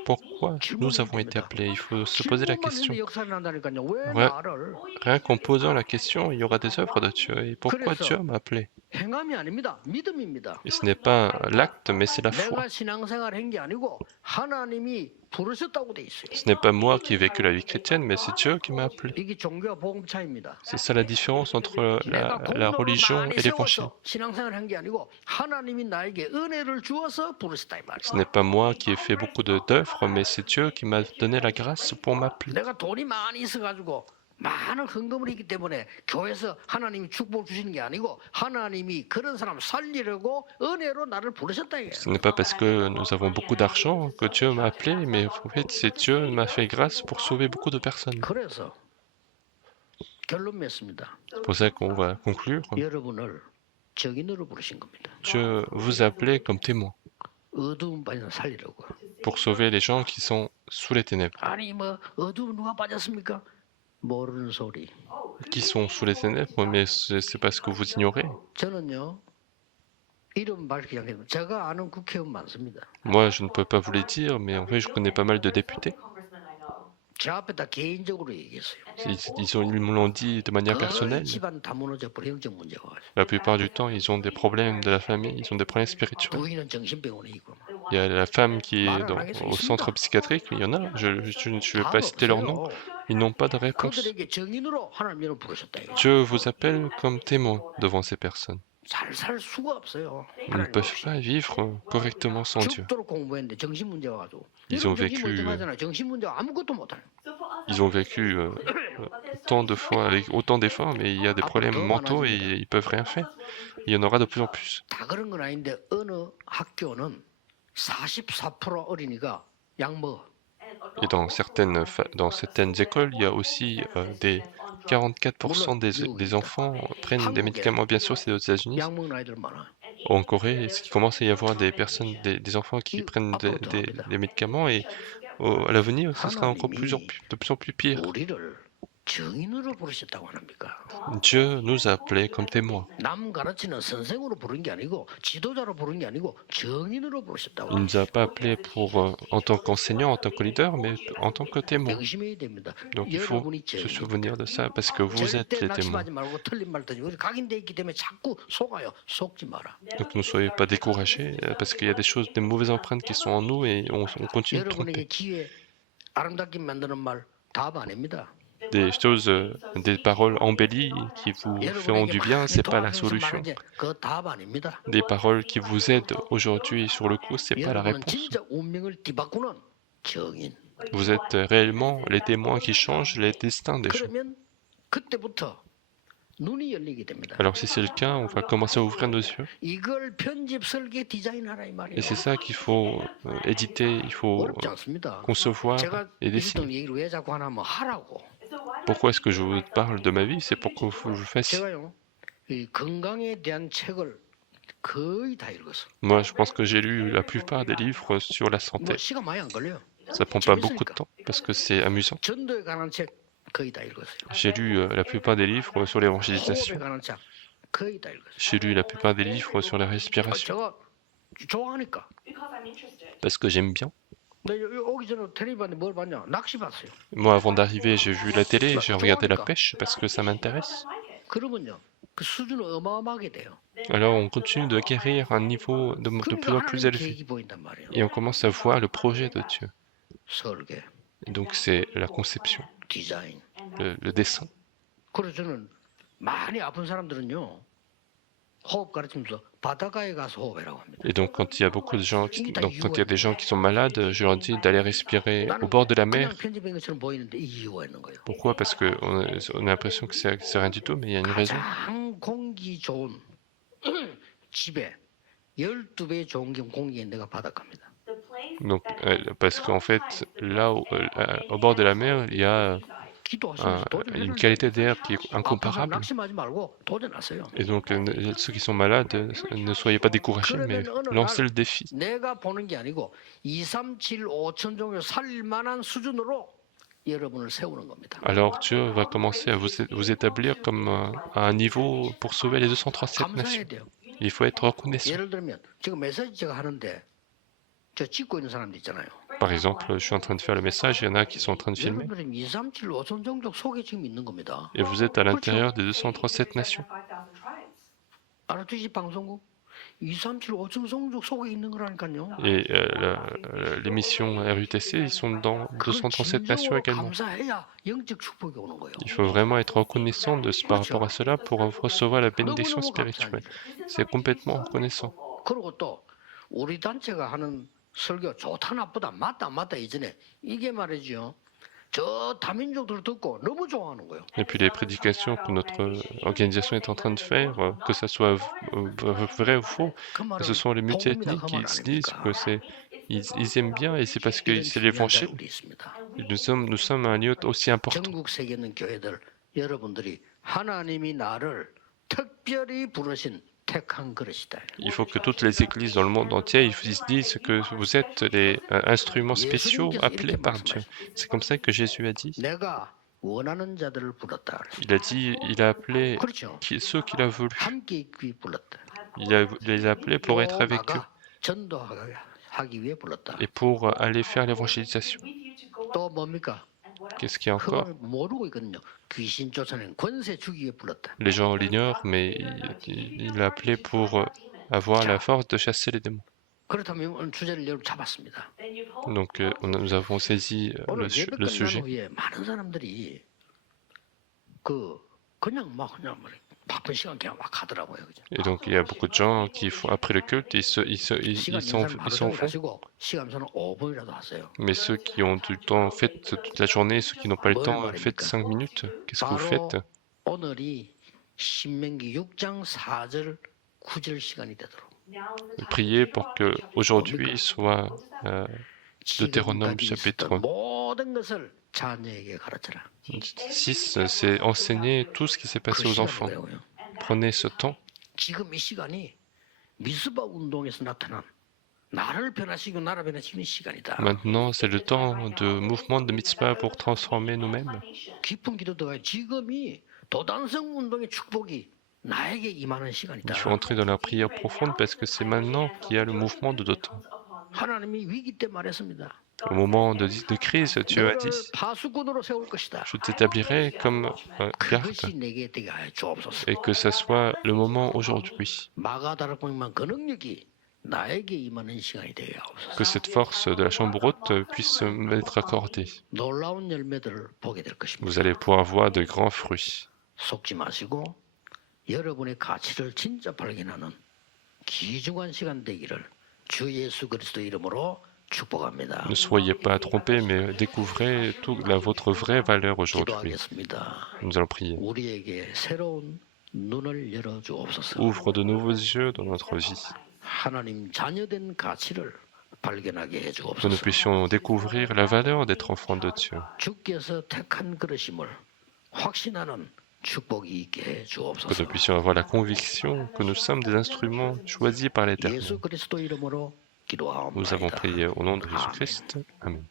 Pourquoi nous avons été appelés? Il faut se poser la question. 질문만 했는데 역사를 난다니까요. 왜 Ouais. 나를? Rien qu'en posant la question, il y aura des œuvres de Dieu. Et pourquoi 그래서 Dieu m'a appelé? 행함이 아닙니다. 믿음입니다. Et ce n'est pas l'acte, mais c'est la foi. 내가 신앙생활 한 게 아니고 하나님이 부르셨다고 돼 있어요. Ce n'est pas moi qui ai vécu la vie chrétienne, mais c'est Dieu qui m'a appelé. 이게 종교와 복음 차이입니다. C'est ça la différence entre 내가 la 공로를 religion 많이 et l'évangile. 세워서 신앙생활 한 게 아니고 하나님이 나에게 은혜를 주어서 부르셨다 이 Ce 말이에요. n'est pas moi qui ai fait beaucoup d'œuvres, mais c'est Dieu qui m'a donné la grâce pour m'appeler. 내가 돈이 많이 있어가지고 많은 헌금을 있기 때문에 교회에서 하나님이 축복을 주시는 게 아니고 하나님이 그런 사람 살리려고 은혜로 나를 부르셨다 이게. Ce n'est pas parce que nous avons beaucoup d'argent que Dieu m'a appelé, mais en fait, c'est Dieu qui m'a fait grâce pour sauver beaucoup de personnes. 그래서 결론 맺습니다. C'est pour ça qu'on va conclure. 여러분을 정인으로 부르신 겁니다. Dieu vous a appelé comme témoin 어두운 반에서 살리려고. pour sauver les gens qui sont sous les ténèbres. 아니 뭐 어두운 누가 빠졌습니까? 모르는 소리. Qui sont sous les ténèbres, mais c'est parce que vous ignorez. 저는요 이름 밝히지 않겠습니다. 제가 아는 국회의원 많습니다. Moi, je ne peux pas vous les dire, mais en fait, je connais pas mal de députés. 제 앞에다 개인적으로 얘기했어요. Ils me l'ont dit de manière 거의 personnelle. 집안 다 무너져 버려 영적 문제가 와요. La plupart du temps, ils ont des problèmes de la famille, ils ont des problèmes spirituels. 부인은 정신병원에 있고. Il y a la femme qui est au centre psychiatrique, il y en a, je ne vais pas citer leur nom, ils n'ont pas de réponse. 그들에게 정인으로 하나님을 부르셨다. 이거. Dieu vous appelle comme témoin devant ces personnes. 잘 살 수가 없어요. Ils ne peuvent pas vivre correctement sans Dieu. 죽도록 공부했는데 정신 문제 와가지고. Ils ont 정신 vécu, 멀쩡하잖아요. 정신 문제 아무것도 못하요. Ils ont vécu tant de fois avec autant d'efforts, mais il y a des problèmes mentaux et ils peuvent rien faire. Il y en aura de plus en plus. 다 그런 건 아닌데 어느 학교는 44% 어린이가 약 먹어. Et dans certaines écoles, il y a aussi des 44% des enfants prennent des médicaments. Bien sûr, c'est aux États-Unis. 약 먹는 아이들 많아. En Corée, il commence à y avoir des personnes, des enfants qui prennent des médicaments et à l'avenir, ce sera encore de plus en plus pire. 우리를 정인으로 부르셨다고 합니까? Dieu nous a appelés comme témoins. 남 가르치는 선생으로 부른 게 아니고 지도자로 부른 게 아니고 정인으로 부르셨다고. Il ne nous a pas appelés en tant qu'enseignants, en tant que leaders, mais en tant que témoins. 명심해야 됩니다. Donc il faut 여러분이 se 정인. souvenir de ça parce que vous êtes 절대 les témoins. 낙심하지 말고 틀린 말 듣지. 우리 각인돼 있기 때문에 자꾸 속아요. 속지 마라. Donc ne soyez pas découragés parce qu'il y a des choses, des mauvaises empreintes qui sont en nous et on continue de tromper. 여러분에게 기회 아름답게 만드는 말 답 아닙니다. Des choses, des paroles embellies qui vous feront du bien, c'est pas la solution. 그 답 아닙니다. Des paroles qui vous aident aujourd'hui sur le coup, c'est pas la 여러분은 réponse. 진짜 운명을 뒤바꾸는 정인. Vous êtes réellement les témoins qui changent les destins des gens. 그러면 그때부터 눈이 열리게 됩니다. Alors si c'est le cas, on va commencer à ouvrir nos yeux. 이걸 편집 설계 디자인하라 이 말이에요. Et c'est ça qu'il faut éditer, il faut 어렵지 않습니다. concevoir 제가 et 있었던 dessiner. 얘기를 왜 자꾸 하냐면 하라고. Pourquoi est-ce que je vous parle de ma vie? C'est pour que je fasse. 제가요 이 건강에 대한 책을 거의 다 읽었어. Moi, je pense que j'ai lu la plupart des livres sur la santé. 뭐 시간 많이 안 걸려요. Ça prend pas beaucoup de temps parce que c'est amusant. 전도에 관한 책 거의 다 읽었어요. J'ai lu la plupart des livres sur 호흡에 l'évangélisation. 관한 책 거의 다 읽었어요. J'ai lu la plupart des livres sur la respiration 제가 좋아하니까. parce que j'aime bien. 근데 오기 전에 텔레비 봤는데 뭘 봤냐? 낚시 봤어요. Moi, avant d'arriver, j'ai vu la télé, j'ai regardé la pêche parce que ça m'intéresse. 그러면요 그 수준은 어마어마하게 돼요. Alors, on continue de guérir à un niveau de plus en plus 하나님 élevé. 계획이 보인단 말이에요. Et on commence à voir le projet de Dieu. 설계, Et donc, c'est la conception, 디자인. le dessin. 그래서 저는 많이 아픈 사람들은요 호흡 가르치면서 바닷가에 가서 호흡해라고 합니다. Et donc, quand il y a beaucoup de gens, quand il y a des gens qui sont malades, je leur dis d'aller respirer au bord de la mer. 그냥 편집한 것처럼 보이는데 이 이유가 있는 거예요. Pourquoi? Parce qu'on a l'impression que c'est rien du tout, mais il y a une raison. 가장 공기 좋은 집에 12배 좋은 공기에 내가 바닷가입니다. Donc, parce qu'en fait, là, au bord de la mer, il y a 기도하시면서 une 도전해라. qualité d'air qui est 아픈 사람 incomparable. 낙심하지 말고 도전하세요. Et donc, ceux qui sont malades, ne soyez pas découragés, mais lancez le défi. 내가 보는 게 아니고 2, 3, 7, 5천 종을 살릴 만한 수준으로 여러분을 세우는 겁니다. Alors Dieu va commencer à vous établir comme à un niveau pour sauver les 237 nations. 감사해야 돼요. Il faut être reconnaissant. 예를 들면 지금 메시지 제가 하는데 저 찍고 있는 사람도 있잖아요. Par exemple, je suis en train de faire le message, il y en a qui sont en train de filmer, 여러분들은 2, 3, 7, 5천 종족 속에 지금 있는 겁니다. et vous êtes à l'intérieur des 237 nations. 알아두시 방송국 2, 3, 7, 5천 종족 속에 있는 거라니까요. Et l'émission RUTC, ils sont dans 237 nations 진정으로 également. 감사해야 영적 축복이 오는 거예요. Il faut vraiment être reconnaissant par rapport à cela pour recevoir la bénédiction 너무너무 spirituelle. 감사해요. C'est complètement reconnaissant. 그리고 또 우리 단체가 하는 설교 좋다 나쁘다 맞다 안 맞다 이전에 이게 말이죠. 저 다민족들 듣고 너무 좋아하는 거예요. Et puis les prédications que notre organisation est en train de faire, que ça soit vrai ou faux, 그 말은 ce sont les 복음이다 multiethniques 그 qui 말 se disent 아닙니까? que ils aiment bien et c'est parce que 이런 c'est 중요한 l'évangile. 자들이 있습니다. Nous sommes un lieu aussi important. 전국 세계에 있는 교회들 여러분들이 하나님이 나를 특별히 부르신 택한 그릇이다. Il faut que toutes les églises dans le monde entier ils se disent que vous êtes les instruments spéciaux appelés par Dieu. C'est comme ça que Jésus a dit. 내가 원하는 자들을 불렀다. Il a dit, il a appelé 그렇죠. ceux qu'il a voulu. 함께 있기 불렀다. Il les a appelés pour être avec eux 전도하기 위해 불렀다. et pour aller faire l'évangélisation. 또 뭡니까? Qu'est-ce qu'il y a encore? 그걸 모르고 있거든요. 귀신 쫓아내는 권세 주기 위해 불렀다. Les gens l'ignorent, mais il a appelé pour avoir la force de chasser les démons. 그렇다면 오늘 주제를 여러분 잡았습니다. Donc nous avons saisi 오늘 le 예배 끝난 sujet. 후에 많은 사람들이 그냥 막 바쁜 시간 그냥 막 가더라고요. 그죠? Et donc il y a beaucoup de gens qui font après le culte, ils 시간 s'en 있는 사람 하루 s'en 종일 vont. 하시고 시간 없으면 5분이라도 하세요. Mais ceux qui ont du temps, faites toute la journée. Ceux qui n'ont pas le Bon, temps, Marie, faites Mika. 5 minutes. Qu'est-ce que vous 바로 faites? 오늘이 신명기 6장 4절 9절 시간이 되도록 Priez pour que aujourd'hui soit Deutéronome 지금까지 chapitre 있었던 모든 것을 자녀에게 가르쳐라. 6, c'est enseigner tout ce qui s'est 그 passé aux 시간을 enfants. 외워요. Prenez ce temps. 지금 이 시간이 미스바 운동에서 나타난 나를 변화시키고 나를 변화시키는 시간이다. Maintenant, c'est le temps de mouvement de mitzvah pour transformer nous-mêmes. 깊은 기도가 지금이 도단성 운동의 축복이 나에게 임하는 시간이다. Il faut entrer dans la prière profonde parce que c'est maintenant qu'il y a le mouvement de Dotan. 하나님이 위기 때 말했습니다. Au moment de crise, Dieu a 너를 dit, 파수꾼으로 세울 것이다. je t'établirai comme garde 그것이 내게 되게 하여 주옵소서. et que ça soit le moment aujourd'hui. 마가다락방만 그 능력이 나에게 임하는 시간이 되게 하옵소서. Que cette force de la chambre haute puisse m'être accordée. 놀라운 열매들을 보게 될 것입니다. Vous allez pouvoir voir de grands fruits. 속지 마시고 여러분의 가치를 진짜 발견하는 귀중한 시간 되기를 주 예수 그리스도 이름으로 축복합니다. Ne soyez pas trompés, mais découvrez votre vraie valeur aujourd'hui. 기도하겠습니다. Nous allons prier. 우리에게 새로운 눈을 열어 주옵소서. Ouvre de nouveaux yeux dans notre vie. 하나님 자녀된 가치를 발견하게 해 Que nous 주옵소서. puissions découvrir la valeur d'être enfant de Dieu. 주께서 택한 그릇임을 확신하는 축복이 있게 해 Que nous 주옵소서. puissions avoir la conviction que nous sommes des instruments choisis par l'Éternel. 예수 그리스도 이름으로 Nous avons 기도하옵나이다. prié au nom de Jésus-Christ. Amen.